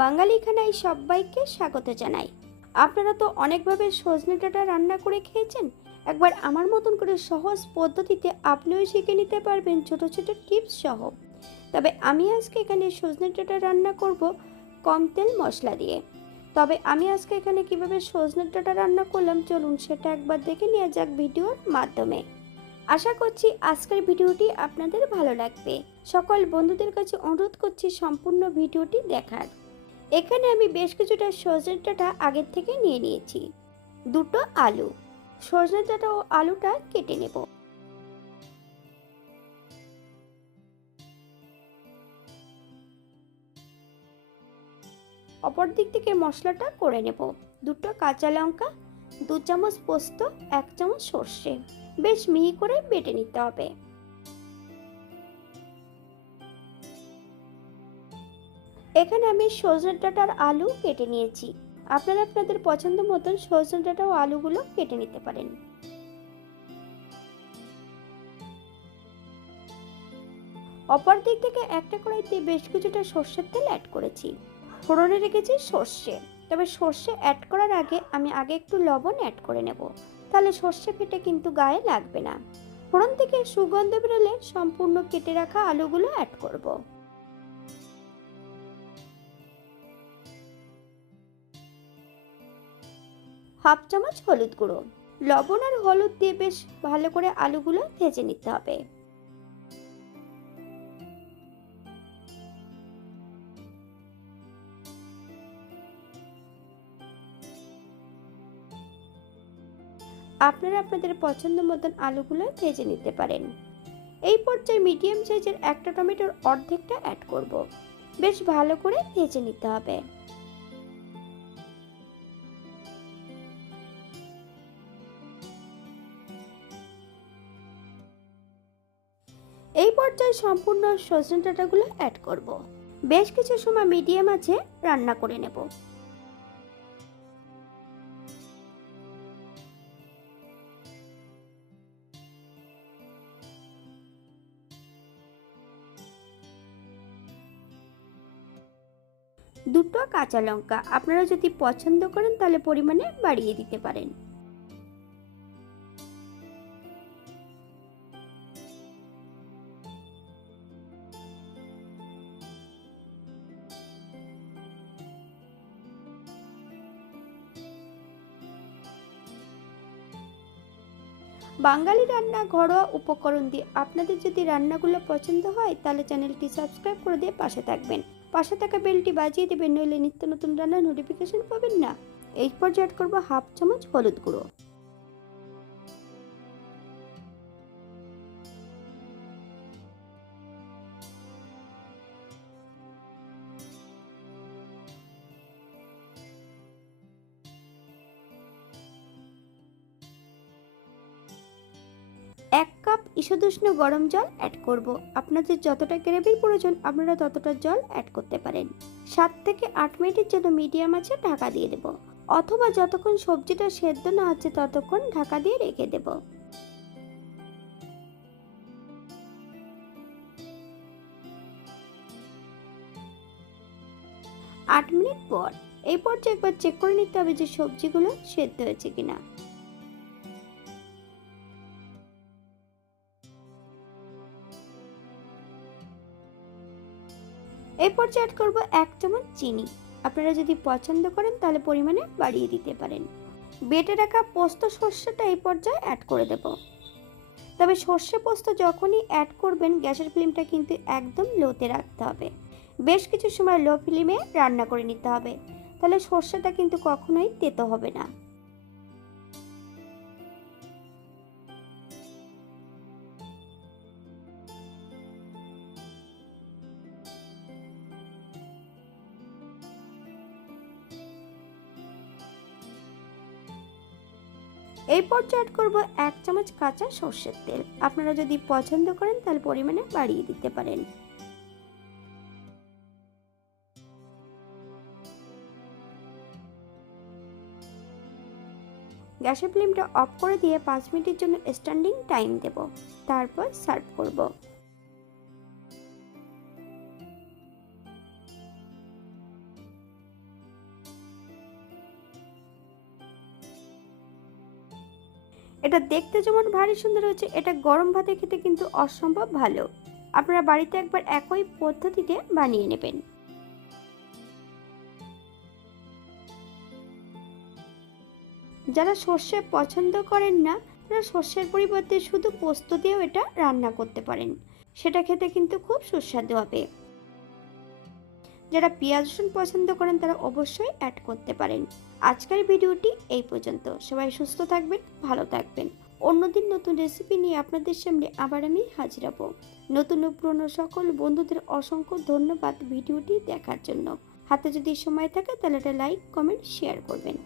বাঙালি খানায় সবাইকে স্বাগত জানাই। আপনারা তো অনেকভাবে সজনে ডাঁটা রান্না করে খেয়েছেন। একবার আমার মতন করে সহজ পদ্ধতিতে আপনিও শিখে নিতে পারবেন ছোট ছোট টিপস সহ। তবে আমি আজকে এখানে সজনে ডাঁটা রান্না করব কম তেল মশলা দিয়ে। তবে আমি আজকে এখানে কীভাবে সজনে ডাঁটা রান্না করলাম চলুন সেটা একবার দেখে নেওয়া যাক ভিডিওর মাধ্যমে। আশা করছি আজকের ভিডিওটি আপনাদের ভালো লাগবে। সকল বন্ধুদের কাছে অনুরোধ করছি সম্পূর্ণ ভিডিওটি দেখার। এখানে আমি বেশ কিছুটা সজনে ডাঁটা আগের থেকে নিয়ে নিয়েছি। দুটো আলু। সজনে ডাঁটা ও আলুটা কেটে নেব। অপর দিক থেকে মশলাটা করে নেব। দুটো কাঁচা লঙ্কা, দু চামচ পোস্ত, এক চামচ সর্ষে। বেশ মিহি করে বেটে নিতে হবে। এখানে আমি সজনে ডাঁটার আলু কেটে নিয়েছি। আপনারা আপনাদের পছন্দ মতন সজনে ডাঁটা ও আলুগুলো কেটে নিতে পারেন। অপর দিক থেকে একটা কড়াইতে বেশ কিছুটা সর্ষের তেল অ্যাড করেছি। ফোড়নে রেখেছি সর্ষে। তবে সর্ষে অ্যাড করার আগে আমি আগে একটু লবণ অ্যাড করে নেব। তাহলে সর্ষে ফেটে কিন্তু গায়ে লাগবে না। ফোড়ন থেকে সুগন্ধ বেরোলে সম্পূর্ণ কেটে রাখা আলুগুলো অ্যাড করব। হাফ চামচ হলুদ গুঁড়ো, লবণ আর হলুদ দিয়ে বেশ ভালো করে আলুগুলো ভেজে নিতে হবে। আপনারা আপনাদের পছন্দ মতন আলুগুলো ভেজে নিতে পারেন। এই পর্যায়ে মিডিয়াম সাইজের একটা টমেটোর অর্ধেকটা অ্যাড করব। বেশ ভালো করে ভেজে নিতে হবে। পর্যায়ে সম্পূর্ণ সজনে ডাঁটাগুলো অ্যাড করব। বেশ কিছু সময় মিডিয়াম আছে, রান্না করে নেব। দুটো কাঁচা লঙ্কা। আপনারা যদি পছন্দ করেন, তাহলে পরিমাণে বাড়িয়ে দিতে পারেন। বাঙালি রান্না ঘরোয়া উপকরণ দিয়ে আপনাদের যদি রান্নাগুলো পছন্দ হয়, তাহলে চ্যানেলটি সাবস্ক্রাইব করে দিয়ে পাশে থাকবেন। পাশে থাকা বেলটি বাজিয়ে দেবেন, নইলে নিত্য নতুন রান্নার নোটিফিকেশন পাবেন না। এই পর্যায়ে অ্যাড করব হাফ চামচ হলুদ গুঁড়ো। কাপ ঈশদুষ্ণ গরম জল অ্যাড করব। আপনাদের যতটা গ্রেভির প্রয়োজন, আপনারা ততটা জল অ্যাড করতে পারেন। সাত থেকে আট মিনিটের জন্য মিডিয়াম আছে, ঢাকা দিয়ে দেব। অথবা যতক্ষণ সবজিটা সেদ্ধ না হচ্ছে, ততক্ষণ ঢাকা দিয়ে রেখে দেব। আট মিনিট পর, এই পর্যায়ে একবার চেক করে নিতে হবে যে সবজিগুলো সেদ্ধ হয়েছে কিনা। এই পর্যায়ে অ্যাড করব এক চামচ চিনি। আপনারা যদি পছন্দ করেন, তাহলে পরিমাণে বাড়িয়ে দিতে পারেন। বেটে রাখা পোস্ত সর্ষেটা এই পর্যায়ে অ্যাড করে দেব। তবে সর্ষে পোস্ত যখনই অ্যাড করবেন, গ্যাসের ফ্লেমটা কিন্তু একদম লোতে রাখতে হবে। বেশ কিছু সময় লো ফ্লেমে রান্না করে নিতে হবে। তাহলে সর্ষেটা কিন্তু কখনোই তেতো হবে না। এই পর্যায়ে অ্যাড করব এক চামচ কাঁচা সর্ষের তেল। আপনারা যদি পছন্দ করেন, তাহলে পরিমাণে বাড়িয়ে দিতে পারেন। গ্যাসের ফ্লেমটা অফ করে দিয়ে পাঁচ মিনিটের জন্য স্ট্যান্ডিং টাইম দেব। তারপর সার্ভ করব। এটা দেখতে যেমন ভারী সুন্দর হচ্ছে এটা গরম ভাতে খেতে কিন্তু অসম্ভব ভালো। আপনারা বাড়িতে একবার একই পদ্ধতিতে বানিয়ে নেবেন। যারা সর্ষে পছন্দ করেন না, তারা সর্ষের পরিবর্তে শুধু পোস্ত দিয়েও এটা রান্না করতে পারেন। সেটা খেতে কিন্তু খুব সুস্বাদু হবে। যারা পেঁয়াজ রসুন পছন্দ করেন তারা অবশ্যই অ্যাড করতে পারেন। আজকের ভিডিওটি এই পর্যন্ত। সবাই সুস্থ থাকবেন, ভালো থাকবেন। অন্যদিন নতুন রেসিপি নিয়ে আপনাদের সামনে আবার আমি হাজির হব। নতুন ও পুরনো সকল বন্ধুদের অসংখ্য ধন্যবাদ ভিডিওটি দেখার জন্য। হাতে যদি সময় থাকে তাহলে এটা লাইক কমেন্ট শেয়ার করবেন।